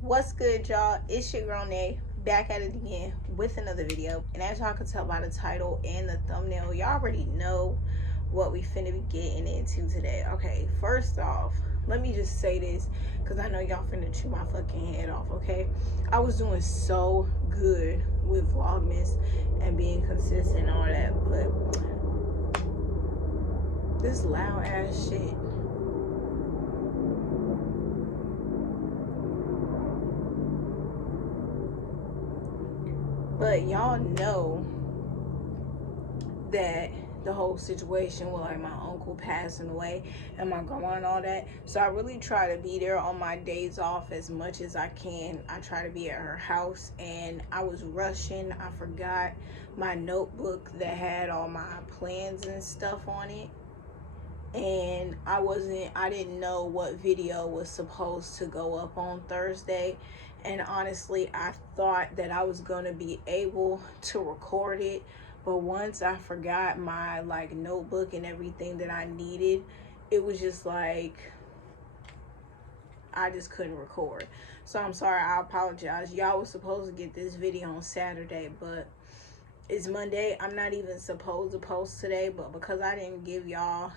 What's good, y'all? It's your girl Nay, back at it again with another video. And as y'all can tell by the title and the thumbnail, y'all already know what we finna be getting into today. Okay, first off, let me just say this, because I know y'all finna chew my fucking head off, okay? I was doing so good with Vlogmas and being consistent and all that, but this loud ass shit. But y'all know that the whole situation with like my uncle passing away and my grandma and all that, so I really try to be there on my days off as much as I can. I try to be at her house, and I was rushing. I forgot my notebook that had all my plans and stuff on it, and I didn't know what video was supposed to go up on Thursday. And honestly, I thought that I was gonna be able to record it, but once I forgot my like notebook and everything that I needed, it was just like I just couldn't record. So I'm sorry, I apologize. Y'all was supposed to get this video on Saturday, but it's Monday. I'm not even supposed to post today, but because I didn't give y'all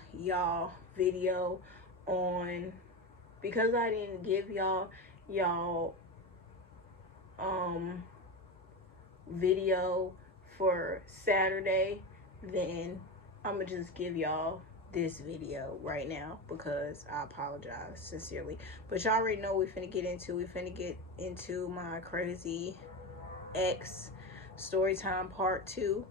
video on, because I didn't give y'all video for Saturday, then I'm gonna just give y'all this video right now because I apologize sincerely. But y'all already know we finna get into my crazy ex story time part 2.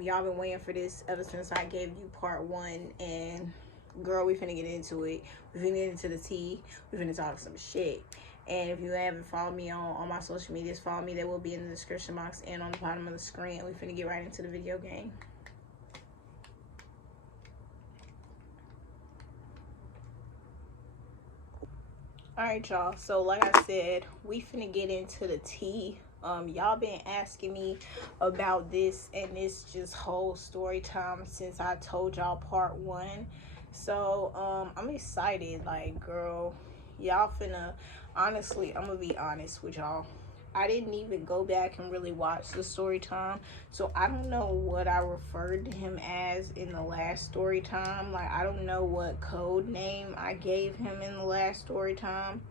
Y'all been waiting for this ever since I gave you part 1, and girl, we finna get into it. We finna get into the tea. We finna talk some shit. And if you haven't followed me on my social medias, follow me. They will be in the description box and on the bottom of the screen. We finna get right into the video game. Alright, y'all, so like I said, we finna get into the tea. Y'all been asking me about this and this just whole story time since I told y'all part 1. So I'm excited. Like, girl, y'all finna, honestly, I'm gonna be honest with y'all, I didn't even go back and really watch the story time, so I don't know what I referred to him as in the last story time. Like, I don't know what code name I gave him in the last story time,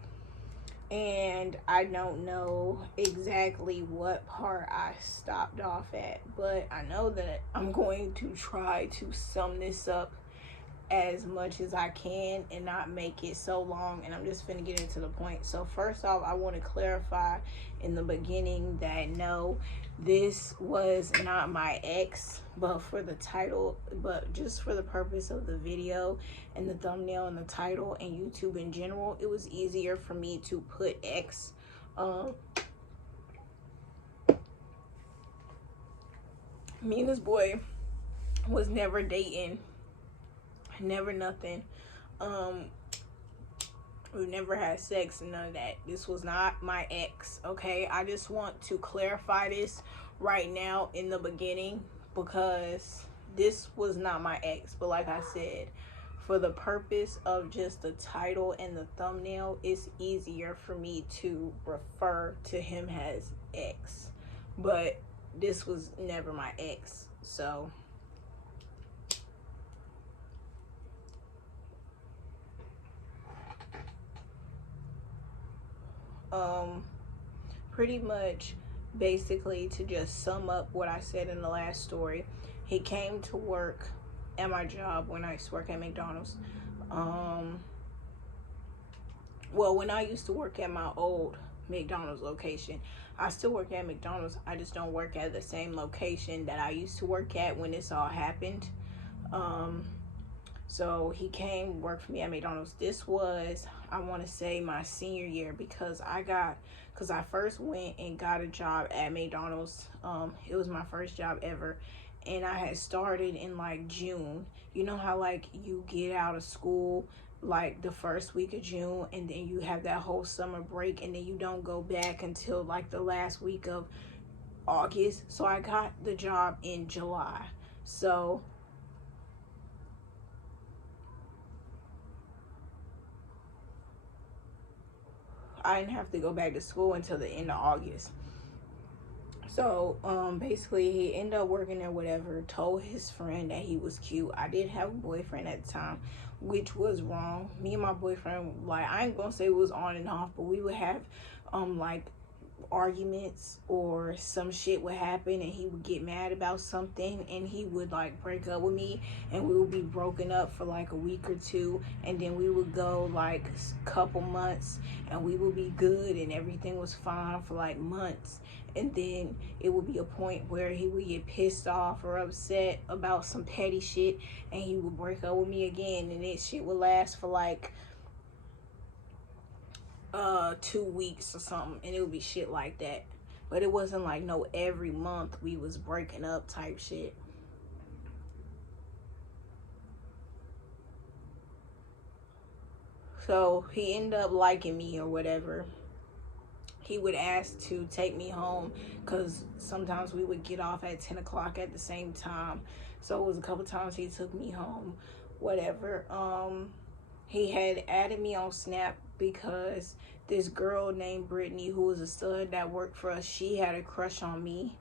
and I don't know exactly what part I stopped off at, but I know that I'm going to try to sum this up as much as I can and not make it so long, and I'm just finna get into the point. So first off, I want to clarify in the beginning that no, this was not my ex, but for the title, but just for the purpose of the video and the thumbnail and the title and YouTube in general, it was easier for me to put ex. Me and this boy was never dating, never nothing. We never had sex and none of that. This was not my ex, okay? I just want to clarify this right now in the beginning, because this was not my ex. But like I said, for the purpose of just the title and the thumbnail, it's easier for me to refer to him as ex. But this was never my ex, so pretty much, basically, to just sum up what I said in the last story, he came to work at my job when I used to work at McDonald's. Well, when I used to work at my old McDonald's location, I still work at McDonald's, I just don't work at the same location that I used to work at when this all happened. So he came work for me at McDonald's. This was, I want to say, my senior year, because I first went and got a job at McDonald's. It was my first job ever, and I had started in like June. You know how like you get out of school like the first week of June, and then you have that whole summer break, and then you don't go back until like the last week of August. So I got the job in July. So I didn't have to go back to school until the end of August. So, basically, he ended up working there, whatever, told his friend that he was cute. I did have a boyfriend at the time, which was wrong. Me and my boyfriend, like, I ain't gonna say it was on and off, but we would have, like, arguments, or some shit would happen and he would get mad about something and he would like break up with me, and we would be broken up for like a week or two, and then we would go like a couple months and we would be good and everything was fine for like months, and then it would be a point where he would get pissed off or upset about some petty shit and he would break up with me again, and this shit would last for like 2 weeks or something, and it would be shit like that. But it wasn't like no every month we was breaking up type shit. So he ended up liking me or whatever. He would ask to take me home because sometimes we would get off at 10 o'clock at the same time. So it was a couple times he took me home, whatever. He had added me on Snap because this girl named Brittany, who was a stud that worked for us, she had a crush on me.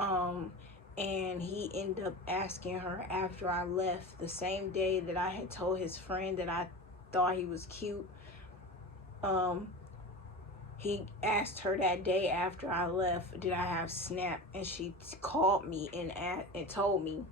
And he ended up asking her after I left, the same day that I had told his friend that I thought he was cute. He asked her that day after I left, did I have Snap? And she called me and told me.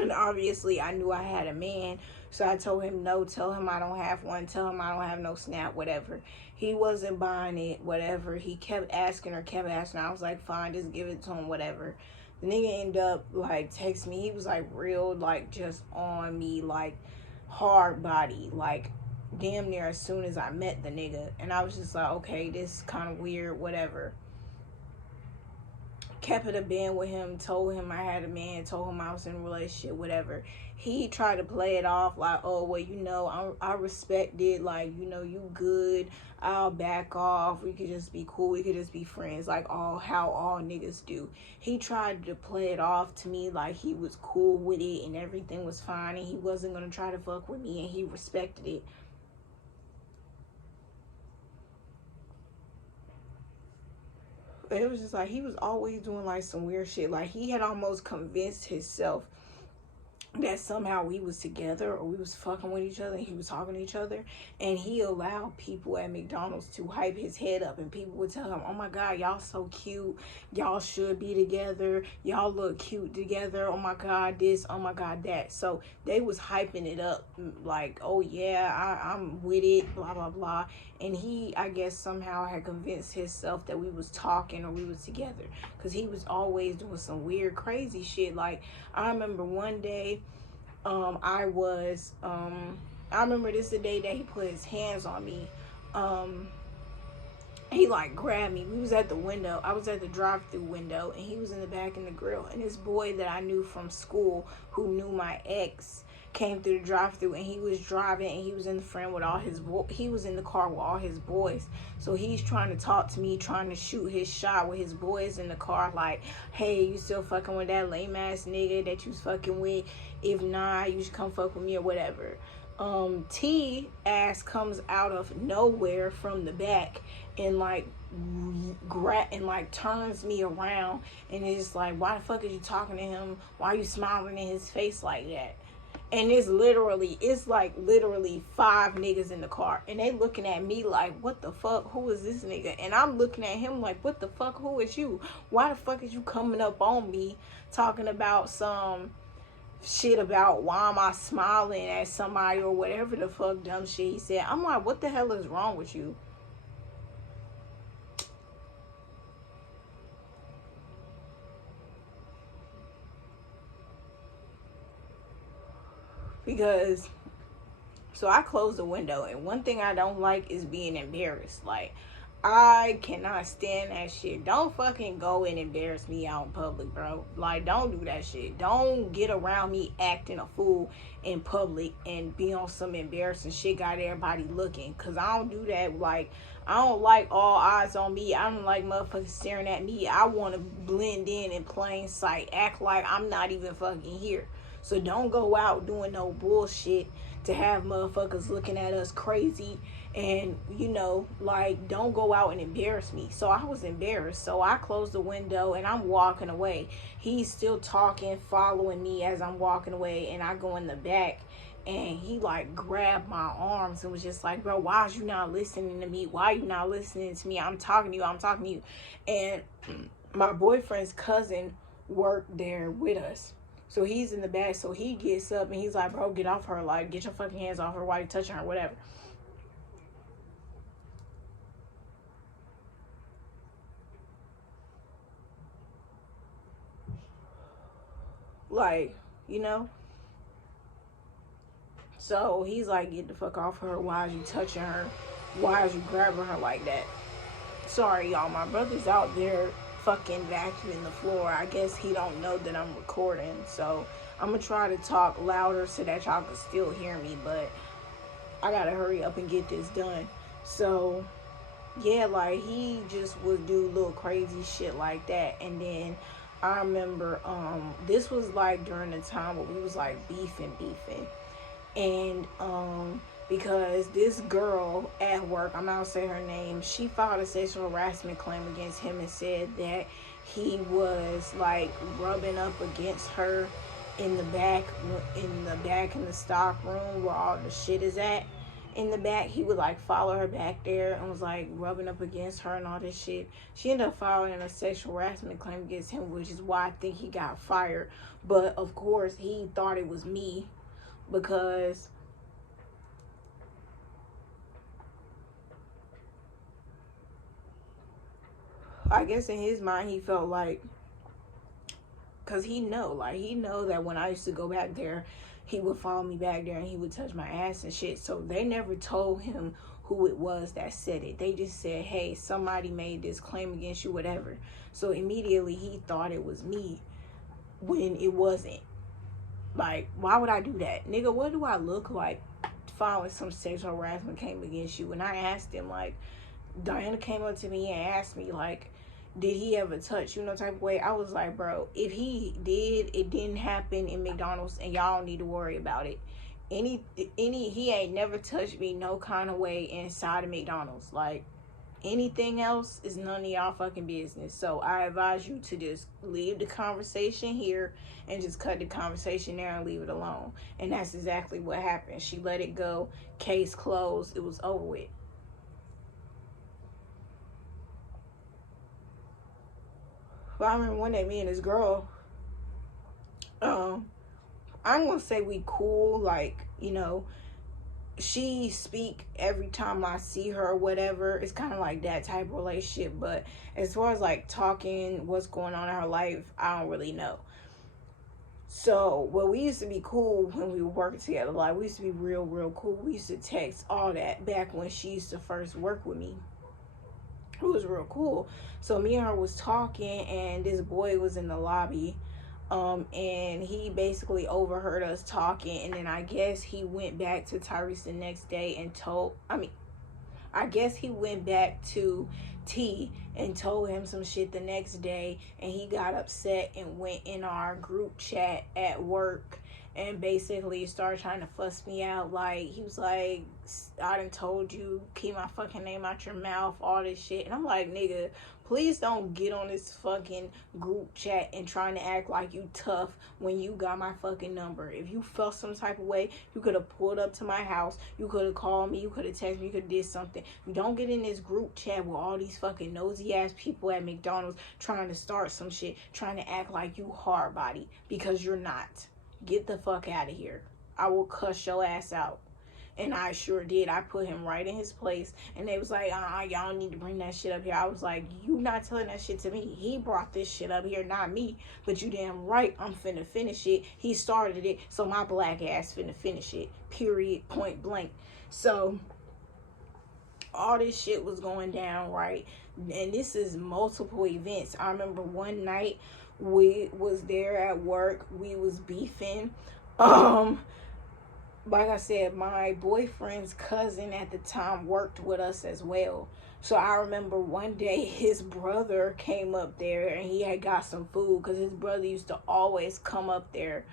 And obviously I knew I had a man, so I told him no, tell him I don't have one, tell him I don't have no Snap, whatever. He wasn't buying it, whatever. He kept asking her, I was like, fine, just give it to him, whatever. The nigga ended up like texting me. He was like real, like just on me, like hard body, like damn near as soon as I met the nigga. And I was just like, okay, this is kind of weird, whatever. Kept it a band with him, told him I had a man, told him I was in a relationship, whatever. He tried to play it off like, oh, well, you know, I respect it, like, you know, you good, I'll back off, we could just be cool, we could just be friends, like how all niggas do. He tried to play it off to me like he was cool with it and everything was fine and he wasn't gonna try to fuck with me and he respected it. It was just like he was always doing like some weird shit. Like he had almost convinced himself that somehow we was together or we was fucking with each other and he was talking to each other, and he allowed people at McDonald's to hype his head up, and people would tell him, oh my god, y'all so cute, y'all should be together, y'all look cute together, oh my god this, oh my god that. So they was hyping it up like, oh yeah, I'm with it, blah blah blah. And he, I guess, somehow had convinced himself that we was talking or we was together, because he was always doing some weird crazy shit. Like I remember one day I remember this is the day that he put his hands on me. He like grabbed me. We was at the window. I was at the drive-through window and he was in the back in the grill. And this boy that I knew from school who knew my ex came through the drive-through, and he was driving and he was in the front with all his he was in the car with all his boys. So he's trying to talk to me, trying to shoot his shot with his boys in the car, like, hey, you still fucking with that lame ass nigga that you was fucking with? If not, you should come fuck with me or whatever. T ass comes out of nowhere from the back and like turns me around and is like, why the fuck are you talking to him? Why are you smiling in his face like that? And it's like literally 5 niggas in the car, and they looking at me like, what the fuck, who is this nigga? And I'm looking at him like, what the fuck, who is you? Why the fuck is you coming up on me talking about some shit about why am I smiling at somebody or whatever the fuck dumb shit he said? I'm like, what the hell is wrong with you? Because so I closed the window, and one thing I don't like is being embarrassed. Like, I cannot stand that shit. Don't fucking go and embarrass me out in public, bro. Like, don't do that shit. Don't get around me acting a fool in public and be on some embarrassing shit, got everybody looking. Because I don't do that. Like, I don't like all eyes on me. I don't like motherfuckers staring at me. I want to blend in plain sight. Act like I'm not even fucking here. So don't go out doing no bullshit to have motherfuckers looking at us crazy. And, you know, like, don't go out and embarrass me. So I was embarrassed. So I closed the window and I'm walking away. He's still talking, following me as I'm walking away. And I go in the back. And he like grabbed my arms and was just like, bro, why is you not listening to me? Why are you not listening to me? I'm talking to you. I'm talking to you. And my boyfriend's cousin worked there with us. So he's in the back. So he gets up and he's like, bro, get off her. Like, get your fucking hands off her. Why you touching her? Whatever. Like, you know? So he's like, get the fuck off her. Why is you touching her? Why is you grabbing her like that? Sorry, y'all. My brother's out there fucking vacuuming the floor. I guess he don't know that I'm recording. So I'm going to try to talk louder so that y'all can still hear me. But I got to hurry up and get this done. So, yeah, like, he just would do little crazy shit like that. And then I remember this was like during the time where we was like beefing. And because this girl at work, I'm not gonna say her name, she filed a sexual harassment claim against him and said that he was like rubbing up against her in the back in the stock room where all the shit is at. In the back, he would like follow her back there and was like rubbing up against her and all this shit. She ended up filing a sexual harassment claim against him, which is why I think he got fired. But of course, he thought it was me. Because I guess in his mind he felt like, because he know that when I used to go back there, he would follow me back there and he would touch my ass and shit. So they never told him who it was that said it. They just said, hey, somebody made this claim against you, whatever. So immediately he thought it was me when it wasn't. Like, why would I do that? Nigga, what do I look like filing some sexual harassment claim against you? And I asked him, like, Diana came up to me and asked me, like, did he ever touch you, no type of way? I was like, bro, if he did, it didn't happen in McDonald's and y'all don't need to worry about it. He ain't never touched me no kind of way inside of McDonald's. Like, anything else is none of y'all fucking business. So I advise you to just leave the conversation here and just cut the conversation there and leave it alone. And that's exactly what happened. She let it go. Case closed. It was over with. But I remember one day, me and this girl, I'm gonna say we cool, like, you know, she speak every time I see her or whatever. It's kind of like that type of relationship. But as far as like talking what's going on in her life, I don't really know. So, well, we used to be cool when we were working together. Like, we used to be real cool. We used to text, all that, back when she used to first work with me. It was real cool. So me and her was talking and this boy was in the lobby. And he basically overheard us talking, and then I guess he went back to Tyrese the next day and I guess he went back to T and told him some shit the next day, and he got upset and went in our group chat at work and basically started trying to fuss me out. Like, he was like, I done told you, keep my fucking name out your mouth, all this shit. And I'm like, nigga, please don't get on this fucking group chat and trying to act like you tough when you got my fucking number. If you felt some type of way, you could have pulled up to my house. You could have called me. You could have texted me. You could have did something. Don't get in this group chat with all these fucking nosy ass people at McDonald's trying to start some shit, trying to act like you hard body, because you're not. Get the fuck out of here. I will cuss your ass out. And I sure did. I put him right in his place. And they was like, y'all need to bring that shit up here. I was like, you not telling that shit to me. He brought this shit up here, not me. But you damn right, I'm finna finish it. He started it, so my black ass finna finish it. Period. Point blank. So, all this shit was going down, right? And this is multiple events. I remember one night, we was there at work. We was beefing. like I said, my boyfriend's cousin at the time worked with us as well. So I remember one day his brother came up there and he had got some food because his brother used to always come up there.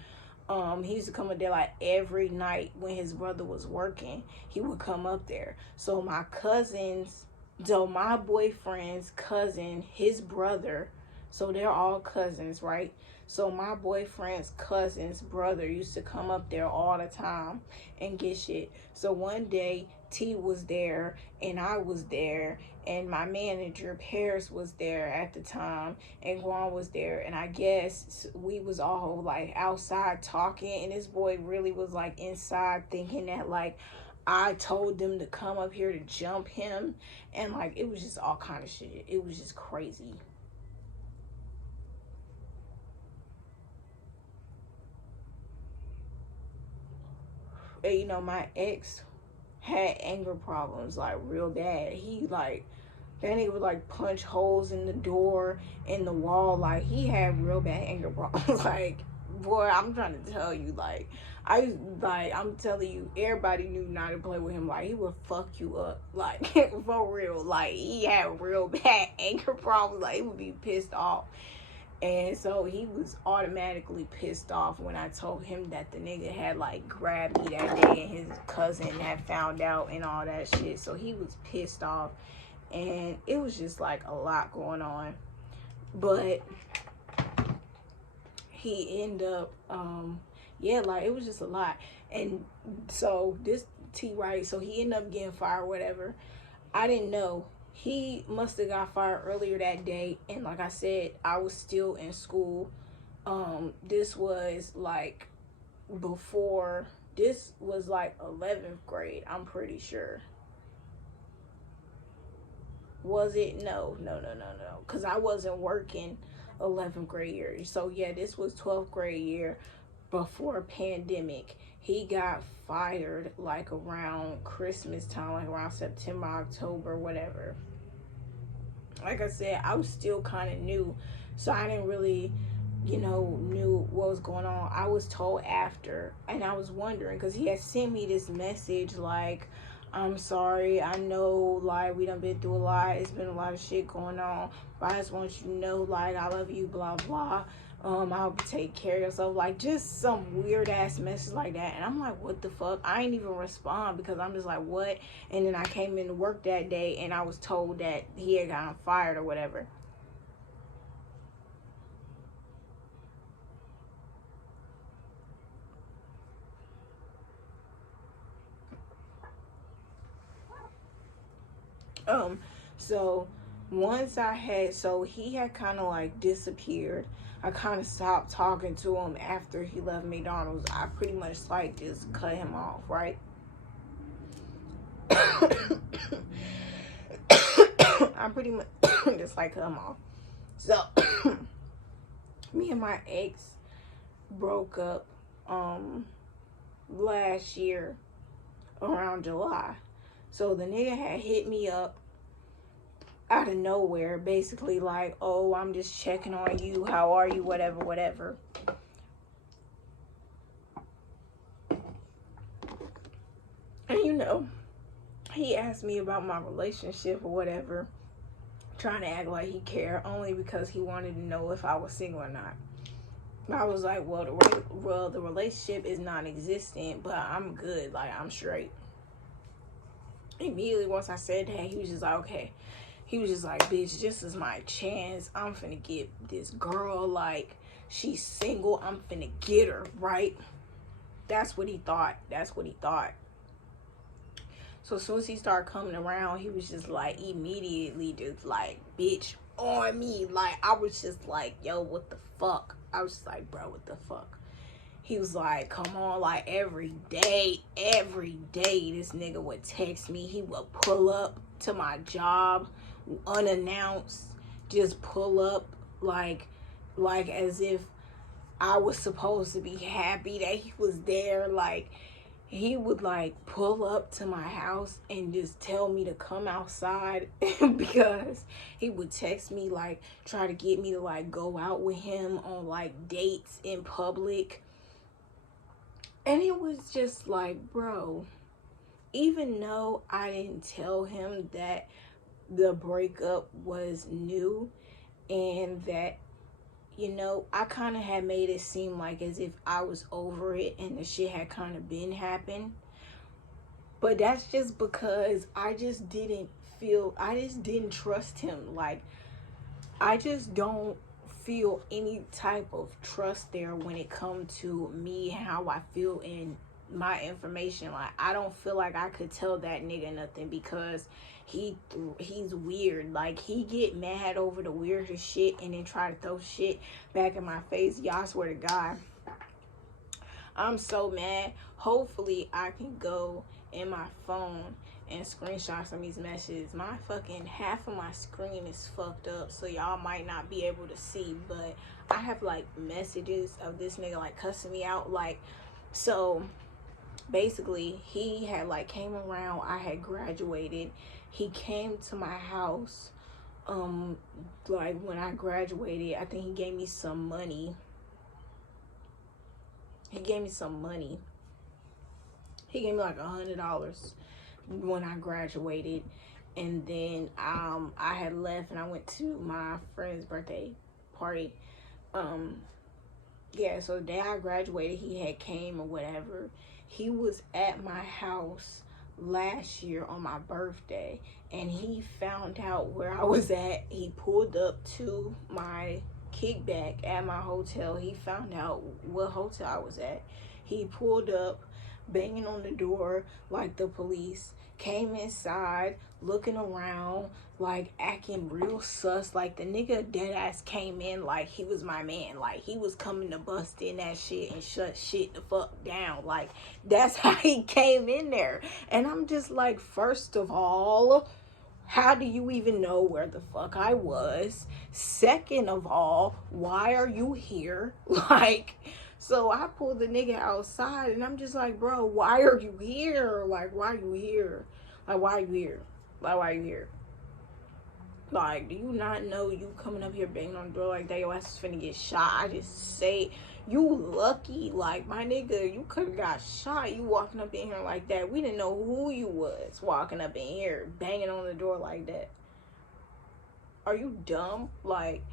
He used to come up there like every night when his brother was working. He would come up there. So my boyfriend's cousin, his brother, so they're all cousins, right? So my boyfriend's cousin's brother used to come up there all the time and get shit. So one day T was there and I was there and my manager Paris was there at the time and Guan was there, and I guess we was all like outside talking and this boy really was like inside thinking that like I told them to come up here to jump him, and like it was just all kind of shit. It was just crazy. And, you know, my ex had anger problems like real bad. He like that nigga would like punch holes in the door, in the wall. Like he had real bad anger problems. Like, boy, I'm trying to tell you, like I'm telling you, everybody knew not to play with him. Like he would fuck you up. Like for real. Like he had real bad anger problems. Like he would be pissed off. And so he was automatically pissed off when I told him that the nigga had like grabbed me that day and his cousin had found out and all that shit. So he was pissed off and it was just like a lot going on. But he ended up, yeah, like it was just a lot. And so this T, right, so he ended up getting fired or whatever. I didn't know. He must have got fired earlier that day, and like I said, I was still in school. This was like before, this was like 11th grade, I'm pretty sure. Was it? No, because I wasn't working 11th grade year. So yeah, this was 12th grade year before pandemic. He got fired like around Christmas time, like around September, October, whatever. Like I said, I was still kind of new, so I didn't really, knew what was going on. I was told after, and I was wondering because he had sent me this message like, I'm sorry, I know like we done been through a lot, it's been a lot of shit going on, but I just want you to know like I love you, blah blah. I hope you take care of yourself. Like just some weird ass message like that. And I'm like, what the fuck? I ain't even respond because I'm just like, what? And then I came into work that day and I was told that he had gotten fired or whatever. So once he had kind of like disappeared. I kind of stopped talking to him after he left McDonald's. I pretty much like just cut him off, right? I pretty much just like cut him off. So me and my ex broke up last year around July. So the nigga had hit me up out of nowhere, basically like, oh, I'm just checking on you, how are you, whatever. And he asked me about my relationship or whatever, trying to act like he cared, only because he wanted to know if I was single or not. I was like, well, the relationship is non-existent, but I'm good, like I'm straight. Immediately once I said that, he was just like, okay. He was just like, bitch, this is my chance. I'm finna get this girl, like, she's single. I'm finna get her, right? That's what he thought. So as soon as he started coming around, he was just like, immediately just like, bitch, on me. Like, I was just like, yo, what the fuck? I was just like, bro, what the fuck? He was like, come on, like, every day, this nigga would text me. He would pull up to my job unannounced, just pull up like as if I was supposed to be happy that he was there. Like he would like pull up to my house and just tell me to come outside because he would text me, like try to get me to like go out with him on like dates in public. And it was just like, bro, even though I didn't tell him that the breakup was new and that, you know, I kind of had made it seem like as if I was over it and the shit had kind of been happened. But that's just because I just didn't trust him. Like, I just don't feel any type of trust there when it comes to me, how I feel in my information. Like, I don't feel like I could tell that nigga nothing because he's weird. Like, he get mad over the weirdest shit and then try to throw shit back in my face. Y'all, I swear to God, I'm so mad. Hopefully I can go in my phone and screenshot some of these messages. My fucking half of my screen is fucked up, so y'all might not be able to see, but I have like messages of this nigga like cussing me out. Like, so basically he had like came around, I had graduated, he came to my house like when I graduated. I think he gave me some money. He gave me like $100 when I graduated, and then I had left and I went to my friend's birthday party. Yeah, so the day I graduated, he had came or whatever. He was at my house last year on my birthday, and he found out where I was at. He pulled up to my kickback at my hotel. He found out what hotel I was at. He pulled up, banging on the door like the police, came inside, looking around, like acting real sus. Like, the nigga dead ass came in like he was my man. Like, he was coming to bust in that shit and shut shit the fuck down. Like, that's how he came in there. And I'm just like, first of all, how do you even know where the fuck I was? Second of all, why are you here? Like, so I pulled the nigga outside and I'm just like, bro, why are you here? Like, why are you here? Like, why are you here? Like, why are you here? Like, do you not know you coming up here banging on the door like that, your ass is finna get shot? I just say, you lucky. Like, my nigga, you could have got shot. You walking up in here like that. We didn't know who you was walking up in here banging on the door like that. Are you dumb? Like,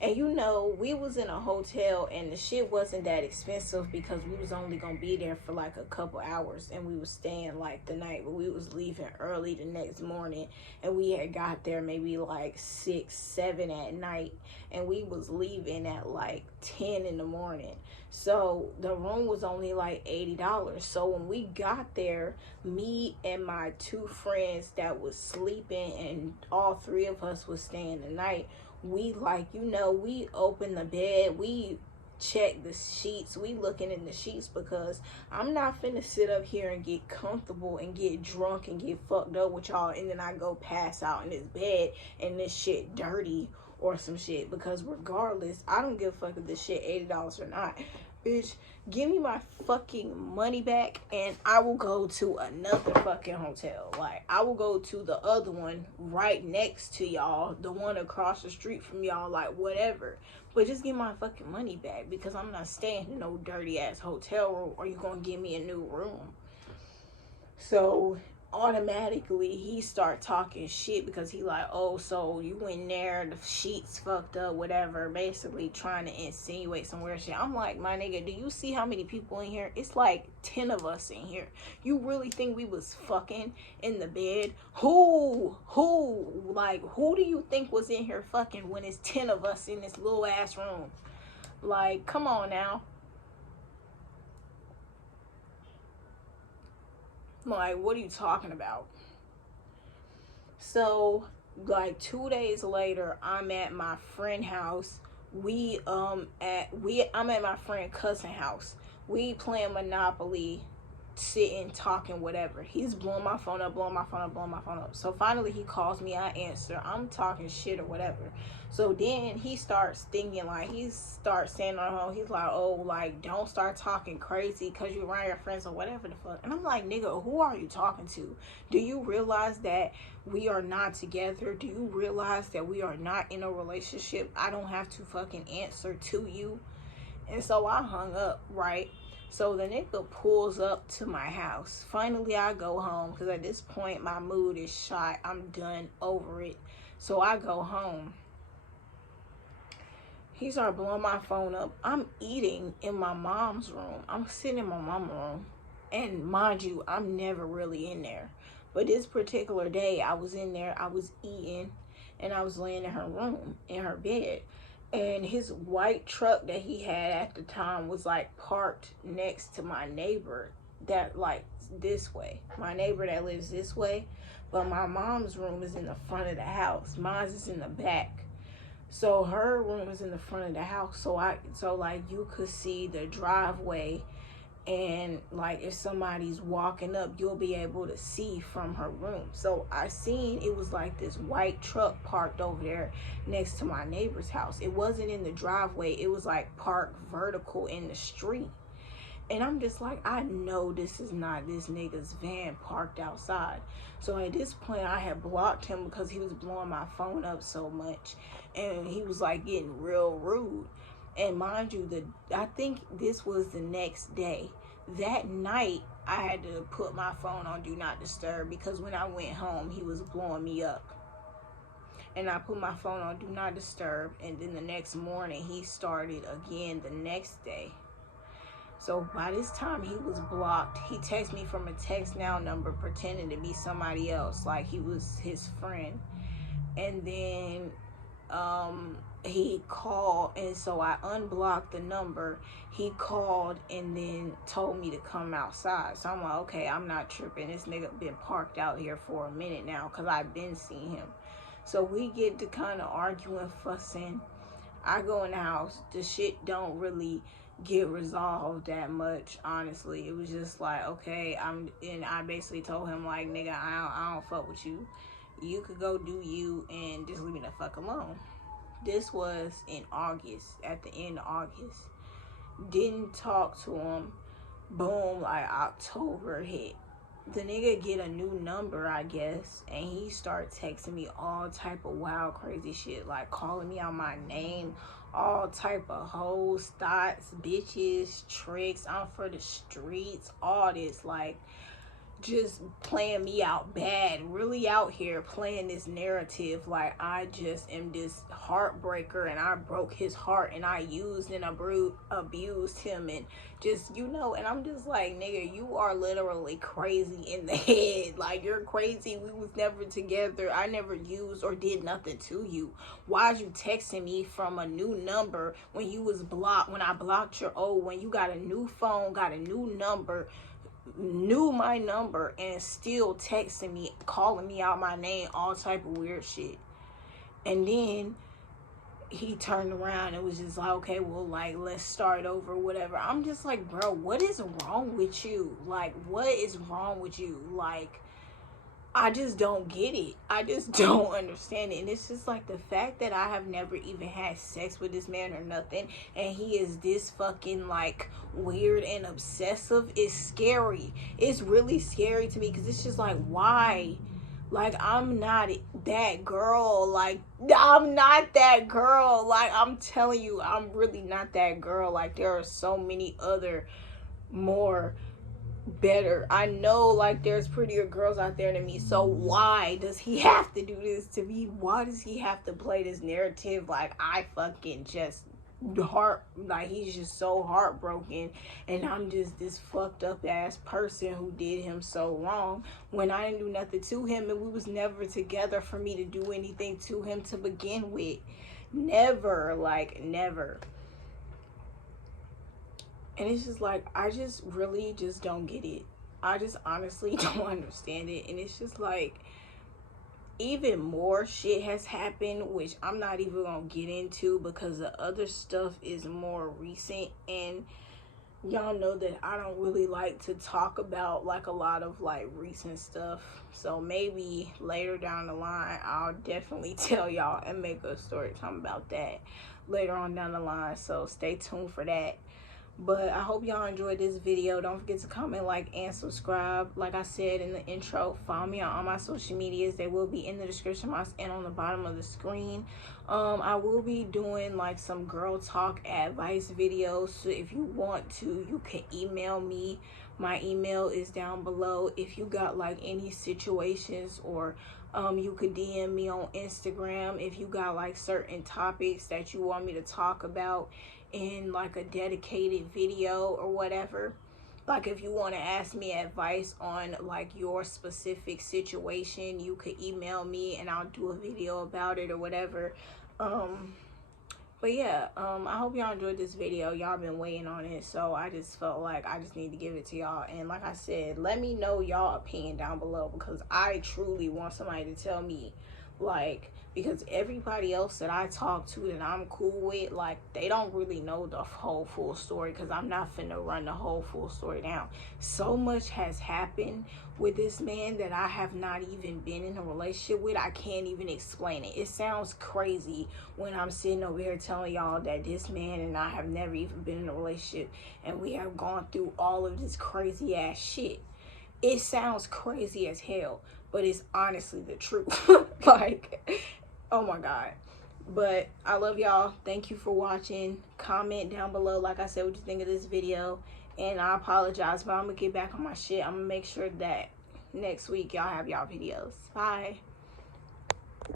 and you know, we was in a hotel and the shit wasn't that expensive because we was only gonna be there for like a couple hours, and we was staying like the night, but we was leaving early the next morning, and we had got there maybe like 6, 7 at night, and we was leaving at like 10 in the morning. So the room was only like $80. So when we got there, me and my 2 friends that was sleeping, and all 3 of us was staying the night, we like, you know, we open the bed, we check the sheets, we looking in the sheets, because I'm not finna sit up here and get comfortable and get drunk and get fucked up with y'all, and then I go pass out in this bed and this shit dirty or some shit. Because regardless, I don't give a fuck if this shit $80 or not. Bitch, give me my fucking money back and I will go to another fucking hotel. Like, I will go to the other one right next to y'all, the one across the street from y'all, like, whatever. But just give my fucking money back, because I'm not staying in no dirty ass hotel room, or you gonna give me a new room. So automatically he start talking shit, because he like, oh, so you in there, the sheets fucked up, whatever, basically trying to insinuate some weird shit. I'm like, my nigga, do you see how many people in here? It's like 10 of us in here. You really think we was fucking in the bed? Who do you think was in here fucking when it's 10 of us in this little ass room? Like, come on now. Like, what are you talking about? So, like 2 days later, I'm at my friend house. I'm at my friend cousin house. We playing Monopoly, sitting, talking, whatever. He's blowing my phone up. So finally he calls me, I answer. I'm talking shit or whatever. So then he starts thinking, like, he starts saying on the phone, he's like, oh, like, don't start talking crazy because you around your friends or whatever the fuck. And I'm like, nigga, who are you talking to? Do you realize that we are not together? Do you realize that we are not in a relationship? I don't have to fucking answer to you. And so I hung up, right? So the nigga pulls up to my house. Finally, I go home because at this point, my mood is shot. I'm done, over it. So I go home. He started blowing my phone up. I'm eating in my mom's room. I'm sitting in my mom's room. And mind you, I'm never really in there. But this particular day, I was in there. I was eating. And I was laying in her room, in her bed. And his white truck that he had at the time was like parked next to my neighbor that like this way. My neighbor that lives this way. But my mom's room is in the front of the house. Mine's is in the back. So her room is in the front of the house. So like you could see the driveway, and like if somebody's walking up, you'll be able to see from her room. So I seen it was like this white truck parked over there next to my neighbor's house. It wasn't in the driveway. It was like parked vertical in the street. And I'm just like, I know this is not this nigga's van parked outside. So at this point, I had blocked him because he was blowing my phone up so much. And he was like getting real rude. And mind you, I think this was the next day. That night, I had to put my phone on Do Not Disturb because when I went home, he was blowing me up. And I put my phone on Do Not Disturb. And then the next morning, he started again the next day. So by this time he was blocked. He texted me from a text now number pretending to be somebody else, like he was his friend. And then he called, and so I unblocked the number. He called and then told me to come outside. So I'm like, okay, I'm not tripping. This nigga been parked out here for a minute now because I've been seeing him. So we get to kind of arguing, fussing. I go in the house. The shit don't really get resolved that much, honestly. It was just like, okay, and I basically told him like, nigga, I don't fuck with you. You could go do you and just leave me the fuck alone. This was in August, at the end of August. Didn't talk to him. Boom, like October hit. The nigga get a new number, I guess, and he start texting me all type of wild, crazy shit, like calling me out my name, all type of hoes, thoughts, bitches, tricks, I'm for the streets, all this, like, just playing me out bad, really out here playing this narrative like I just am this heartbreaker and I broke his heart and I used and abused him and just, you know, and I'm just like, nigga, you are literally crazy in the head. Like, you're crazy. We was never together. I never used or did nothing to you. Why is you texting me from a new number when you was blocked, when I blocked your old, when you got a new phone, got a new number, knew my number, and still texting me, calling me out my name, all type of weird shit. And then he turned around and was just like, okay, well, like, let's start over, whatever. I'm just like, bro, what is wrong with you? Like, what is wrong with you? Like, I just don't get it. I just don't understand it. And it's just like the fact that I have never even had sex with this man or nothing, and he is this fucking like weird and obsessive, is scary. It's really scary to me because it's just like, why? Like, I'm not that girl. Like, I'm not that girl. Like, I'm telling you, I'm really not that girl. Like, there are so many other more better. I know, like, there's prettier girls out there than me. So why does he have to do this to me? Why does he have to play this narrative like I fucking just like he's just so heartbroken and I'm just this fucked up ass person who did him so wrong when I didn't do nothing to him and we was never together for me to do anything to him to begin with. Never, like, never. And it's just like, I just really just don't get it. I just honestly don't understand it. And it's just like, even more shit has happened, which I'm not even gonna get into because the other stuff is more recent. And y'all know that I don't really like to talk about like a lot of like recent stuff. So maybe later down the line, I'll definitely tell y'all and make a story talking about that later on down the line. So stay tuned for that. But I hope y'all enjoyed this video. Don't forget to comment, like, and subscribe. Like I said in the intro, follow me on all my social medias. They will be in the description box and on the bottom of the screen. I will be doing like some girl talk advice videos, so if you want to, you can email me. My email is down below. If you got like any situations, or you could DM me on Instagram if you got like certain topics that you want me to talk about in like a dedicated video or whatever. Like if you want to ask me advice on like your specific situation, you could email me and I'll do a video about it or whatever. But yeah, I hope y'all enjoyed this video. Y'all been waiting on it, so I just felt like I just need to give it to y'all. And like I said, let me know y'all opinion down below, because I truly want somebody to tell me, like, because everybody else that I talk to that I'm cool with, like, they don't really know the whole full story, because I'm not finna run the whole full story down. So much has happened with this man that I have not even been in a relationship with. I can't even explain it. It sounds crazy when I'm sitting over here telling y'all that this man and I have never even been in a relationship and we have gone through all of this crazy ass shit. It sounds crazy as hell, but it's honestly the truth. Like, oh my God. But I love y'all. Thank you for watching. Comment down below, like I said, what you think of this video. And I apologize, but I'm gonna get back on my shit. I'm gonna make sure that next week y'all have y'all videos. Bye.